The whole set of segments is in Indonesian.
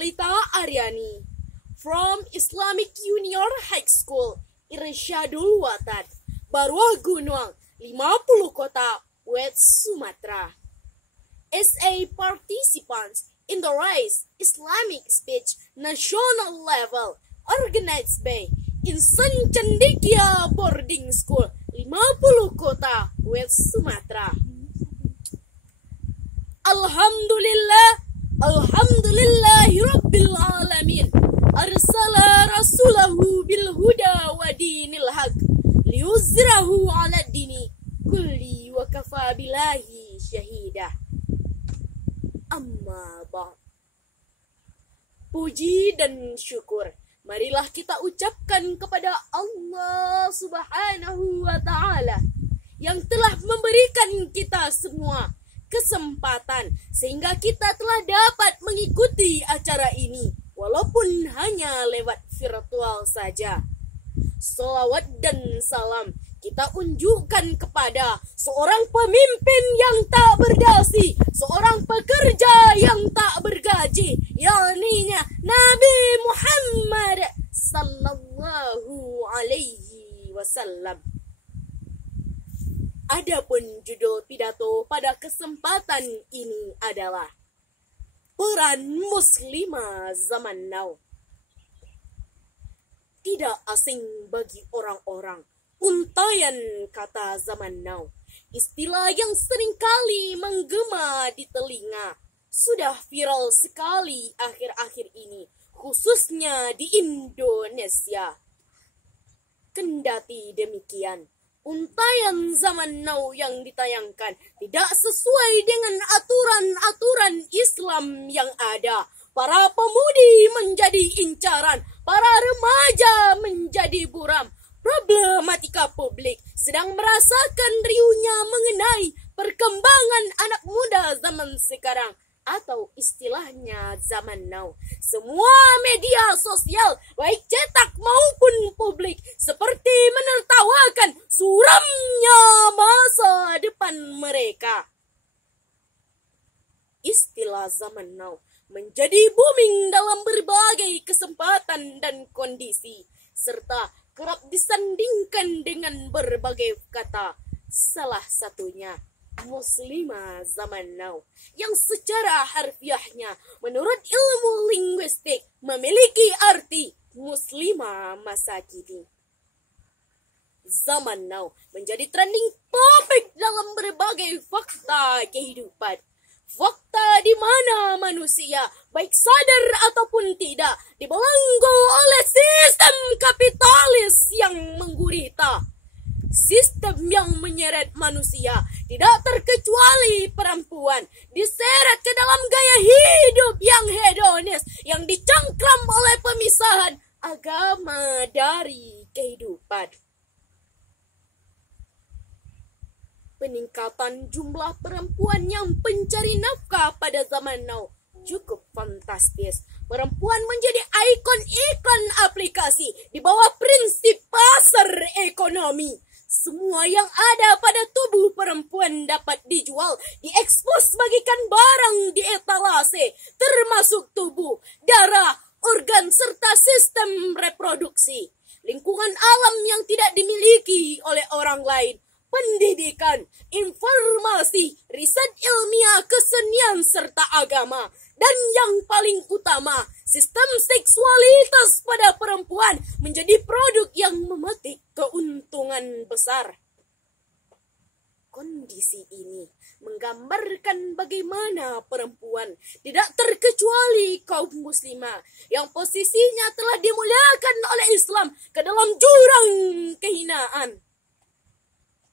Talita Aryani from Islamic Junior High School, Irsyadul Watan, Barua Gunung, 50 Kota, West Sumatra. As a participant in the race Islamic Speech National Level organized by Insan Cendekia Boarding School, 50 Kota, West Sumatra. Alhamdulillahi Rabbil Alamin, arsala rasulahu bil huda wa dinil haq liyuzrahu ala dini kulli wa kafa billahi syahida. Amma ba'd. Puji dan syukur marilah kita ucapkan kepada Allah Subhanahu wa Ta'ala yang telah memberikan kita semua kesempatan sehingga kita telah dapat mengikuti acara ini walaupun hanya lewat virtual saja. Salawat dan salam kita unjukkan kepada seorang pemimpin yang tak berdasi, seorang pekerja yang tak bergaji, yakni Nabi Muhammad sallallahu alaihi wasallam. Adapun judul pidato pada kesempatan ini adalah Peran Muslimah Zaman Now. Tidak asing bagi orang-orang untayan kata zaman now, istilah yang seringkali menggema di telinga, sudah viral sekali akhir-akhir ini, khususnya di Indonesia. Kendati demikian, untayan zaman now yang ditayangkan tidak sesuai dengan aturan-aturan Islam yang ada. Para pemudi menjadi incaran, para remaja menjadi buram. Problematika publik sedang merasakan riuhnya mengenai perkembangan anak muda zaman sekarang atau istilahnya zaman now. Semua media sosial, baik cetak maupun publik, seperti menertawakan suramnya masa depan mereka. Istilah zaman now menjadi booming dalam berbagai kesempatan dan kondisi, serta kerap disandingkan dengan berbagai kata, salah satunya Muslimah Zaman Now, yang secara harfiahnya menurut ilmu linguistik memiliki arti Muslimah masa kini. Zaman Now menjadi trending topik dalam berbagai fakta kehidupan. Fakta di mana manusia, baik sadar ataupun tidak, dibelenggu oleh sistem kapitalis yang menggurita. Sistem yang menyeret manusia, tidak terkecuali perempuan, diseret ke dalam gaya hidup yang hedonis, yang dicengkram oleh pemisahan agama dari kehidupan. Peningkatan jumlah perempuan yang pencari nafkah pada zaman now cukup fantastis. Perempuan menjadi ikon-ikon aplikasi di bawah prinsip pasar ekonomi. Semua yang ada pada tubuh perempuan dapat dijual, diekspos bagikan barang di etalase, termasuk tubuh, darah, organ, serta sistem reproduksi. Lingkungan alam yang tidak dimiliki oleh orang lain. Pendidikan, informasi, riset ilmiah, kesenian, serta agama. Dan yang paling utama, sistem seksualitas pada perempuan menjadi produk yang memetik keuntungan besar. Kondisi ini menggambarkan bagaimana perempuan, tidak terkecuali kaum muslimah, yang posisinya telah dimuliakan oleh Islam ke dalam jurang kehinaan.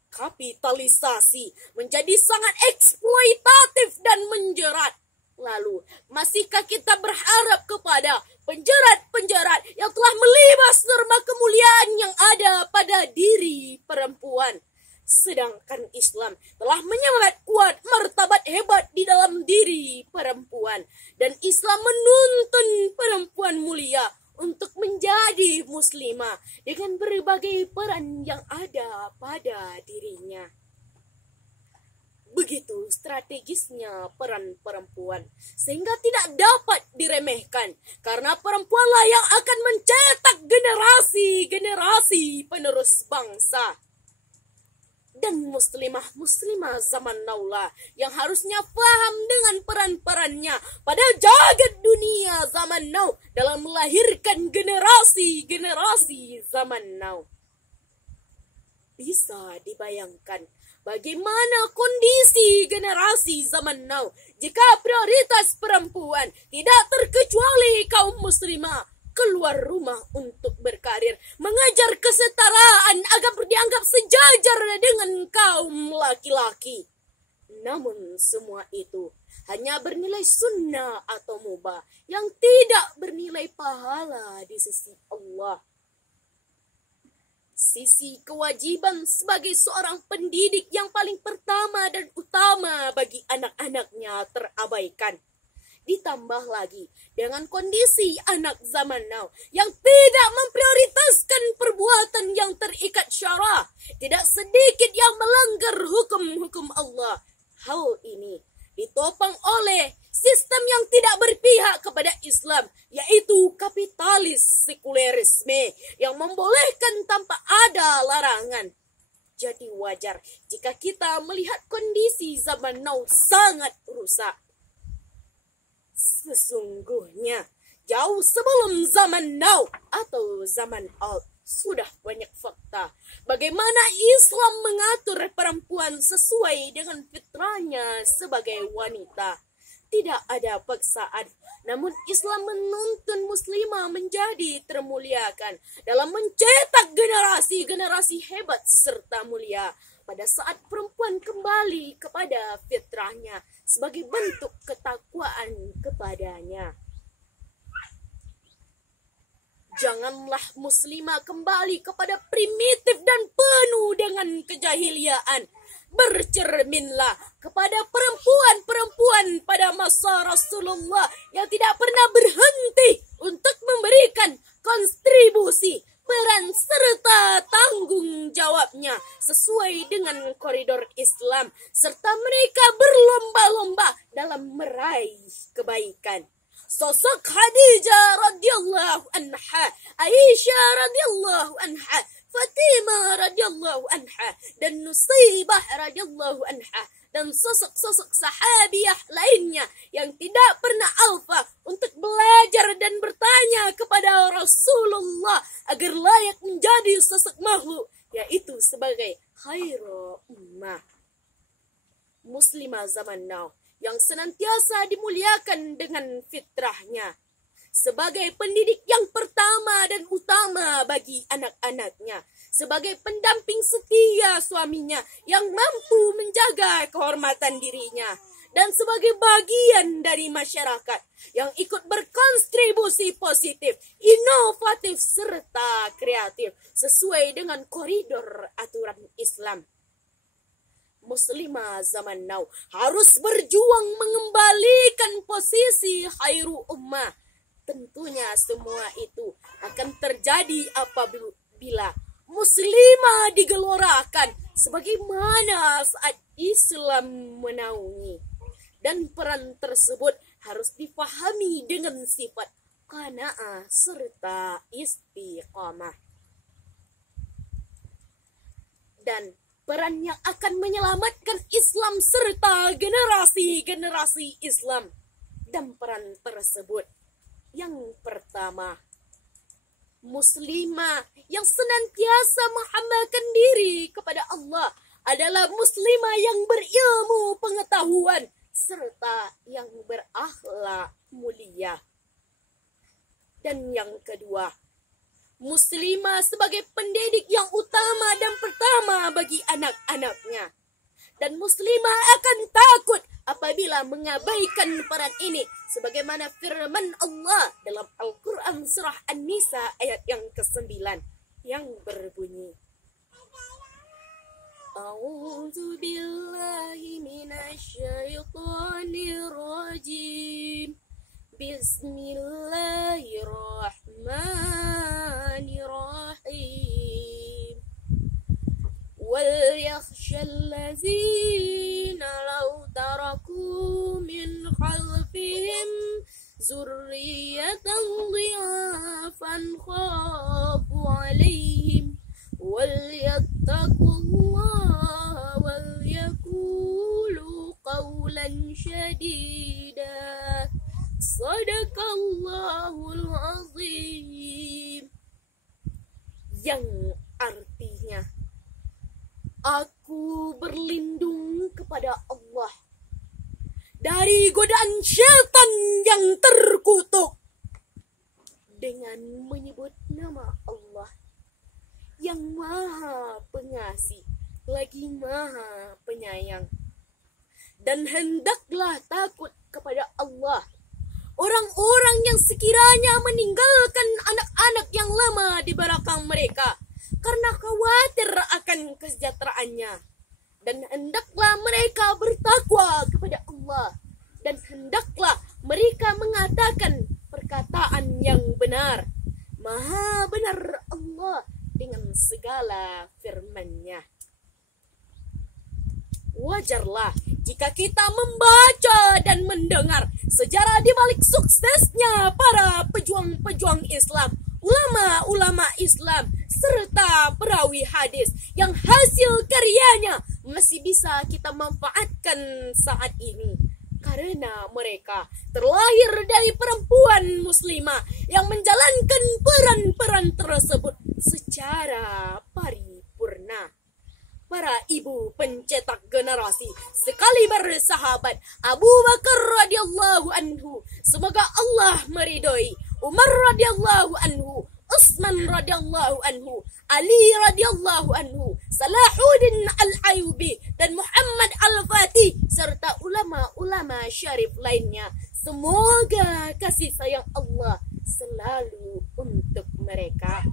Kapitalisasi menjadi sangat eksploitatif dan menjerat. Lalu, masihkah kita berharap kepada penjerat-penjerat yang telah melibas norma kemuliaan yang ada pada diri perempuan? Sedangkan Islam telah menyemat kuat martabat hebat di dalam diri perempuan. Dan Islam menuntun perempuan mulia untuk menjadi muslimah dengan berbagai peran yang ada pada dirinya. Begitu strategisnya peran perempuan, sehingga tidak dapat diremehkan, karena perempuanlah yang akan mencetak generasi-generasi penerus bangsa. Dan muslimah-muslimah zaman now lah yang harusnya paham dengan peran-perannya pada jagat dunia zaman now dalam melahirkan generasi-generasi zaman now. Bisa dibayangkan bagaimana kondisi generasi zaman now jika prioritas perempuan tidak terkecuali kaum muslimah keluar rumah untuk berkarir, mengajar kesetaraan agar dianggap sejajar dengan kaum laki-laki. Namun semua itu hanya bernilai sunnah atau mubah yang tidak bernilai pahala di sisi Allah. Sisi kewajiban sebagai seorang pendidik yang paling pertama dan utama bagi anak-anaknya terabaikan. Ditambah lagi dengan kondisi anak zaman now yang tidak memprioritaskan perbuatan yang terikat syara, tidak sedikit yang melanggar hukum-hukum Allah. Hal ini ditopang oleh sistem yang tidak berpihak kepada Islam, yaitu kapitalis sekulerisme yang membolehkan tanpa ada larangan. Jadi wajar jika kita melihat kondisi zaman now sangat rusak. Sesungguhnya jauh sebelum zaman now atau zaman old sudah banyak fakta bagaimana Islam mengatur perempuan sesuai dengan fitrahnya sebagai wanita. Tidak ada paksaan, namun Islam menuntun muslimah menjadi termuliakan dalam mencetak generasi-generasi hebat serta mulia pada saat perempuan kembali kepada fitrahnya sebagai bentuk ketakwaan kepadanya. Janganlah muslimah kembali kepada primitif dan penuh dengan kejahiliaan. Bercerminlah kepada perempuan-perempuan pada masa Rasulullah yang tidak pernah berhenti untuk memberikan kontribusi, peran serta tanggung jawabnya sesuai dengan koridor Islam, serta mereka berlomba-lomba dalam meraih kebaikan. Sosok Khadijah radhiyallahu anha, Aisyah radhiyallahu anha, Fatimah radhiyallahu anha, dan Nusaybah radhiyallahu anha, dan sosok-sosok sahabiah lainnya yang tidak pernah alfa untuk belajar dan bertanya kepada Rasulullah agar layak menjadi sosok makhluk, yaitu sebagai khairu ummah. Muslimah zaman now yang senantiasa dimuliakan dengan fitrahnya sebagai pendidik yang pertama dan utama bagi anak-anaknya, sebagai pendamping setia suaminya yang mampu menjaga kehormatan dirinya, dan sebagai bagian dari masyarakat yang ikut berkontribusi positif, inovatif, serta kreatif sesuai dengan koridor aturan Islam. Muslimah zaman now harus berjuang mengembalikan posisi khairu ummah. Tentunya semua itu akan terjadi apabila muslimah digelorakan sebagaimana saat Islam menaungi. Dan peran tersebut harus difahami dengan sifat qanaah serta istiqamah. Dan peran yang akan menyelamatkan Islam serta generasi-generasi Islam. Dan peran tersebut yang pertama, muslimah yang senantiasa menghambakan diri kepada Allah adalah muslimah yang berilmu pengetahuan serta yang berakhlak mulia. Dan yang kedua, muslimah sebagai pendidik yang utama dan pertama bagi anak-anaknya. Dan muslimah akan takut apabila mengabaikan peran ini, sebagaimana firman Allah dalam Al-Quran surah An-Nisa ayat yang ke-9 yang berbunyi, A'udzu billahi minasyaitonir rajim. Bismillahirrahmanirrahim. Wal yakhshal ladzina الذين لو تركوا من خلفهم ذرية ضعافا خافوا عليهم وليتقوا الله وليقولوا قولا شديدا صدق Allahul Azim, yang artinya aku berlindung kepada Allah dari godaan syaitan yang terkutuk dengan menyebut nama Allah yang Maha Pengasih lagi Maha Penyayang. Dan hendaklah takut kepada Allah orang-orang yang sekiranya meninggalkan anak-anak yang lemah di belakang mereka karena khawatir akan kesejahteraannya. Dan hendaklah mereka bertakwa kepada Allah, dan hendaklah mereka mengatakan perkataan yang benar. Maha benar Allah dengan segala firman-Nya. Wajarlah jika kita membaca dan mendengar sejarah di balik suksesnya para pejuang-pejuang Islam, ulama-ulama Islam, serta perawi hadis yang hasil karyanya masih bisa kita manfaatkan saat ini. Karena mereka terlahir dari perempuan muslimah yang menjalankan peran-peran tersebut secara paripurna. Para ibu pencetak generasi sekali bersahabat Abu Bakar radhiyallahu anhu, semoga Allah meridhoi, Umar radhiyallahu anhu, Utsman radhiyallahu anhu, Ali radhiyallahu anhu, Salahuddin al-Ayyubi dan Muhammad al-Fatih serta ulama-ulama syarif lainnya. Semoga kasih sayang Allah selalu untuk mereka.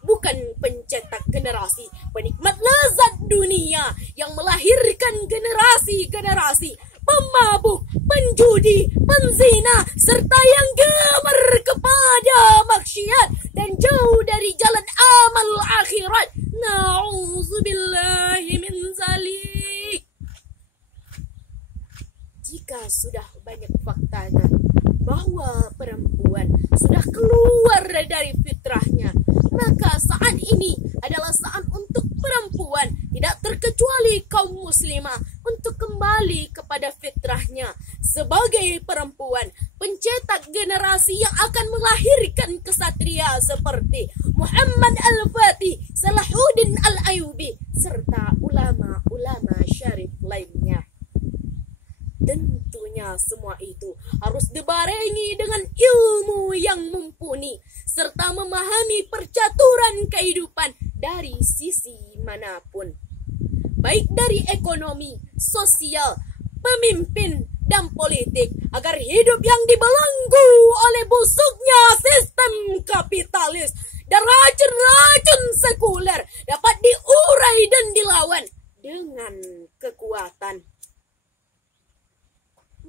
Bukan pencetak generasi penikmat lezat dunia yang melahirkan generasi-generasi pemabuk, penjudi, penzina, serta yang gemar kepada maksiat dan jauh dari jalan amal akhirat. Na'udzubillahi min zalik. Jika sudah banyak faktanya bahwa perempuan sudah keluar dari fitrahnya, maka saat ini adalah saat untuk perempuan, tidak terkecuali kaum muslimah, untuk kembali kepada fitrahnya sebagai perempuan, pencetak generasi yang akan melahirkan kesatria seperti Muhammad al-Fatih, Salahuddin al-Ayyubi, serta ulama-ulama syarif lainnya. Tentunya semua itu harus dibarengi dengan ilmu yang mumpuni serta memahami percaturan kehidupan dari sisi manapun, baik dari ekonomi, sosial, pemimpin, dan politik, agar hidup yang dibelenggu oleh busuknya sistem kapitalis dan racun-racun sekuler dapat diurai dan dilawan dengan kekuatan.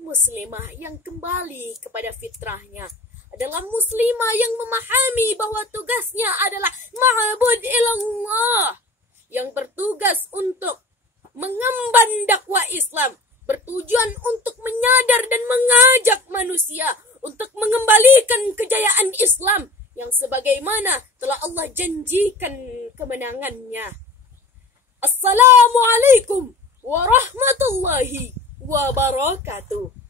Muslimah yang kembali kepada fitrahnya adalah muslimah yang memahami bahwa tugasnya adalah ma'bud ilallah, yang bertugas untuk mengemban dakwah Islam, bertujuan untuk menyadar dan mengajak manusia untuk mengembalikan kejayaan Islam yang sebagaimana telah Allah janjikan kemenangannya. Assalamualaikum warahmatullahi wabarakatuh.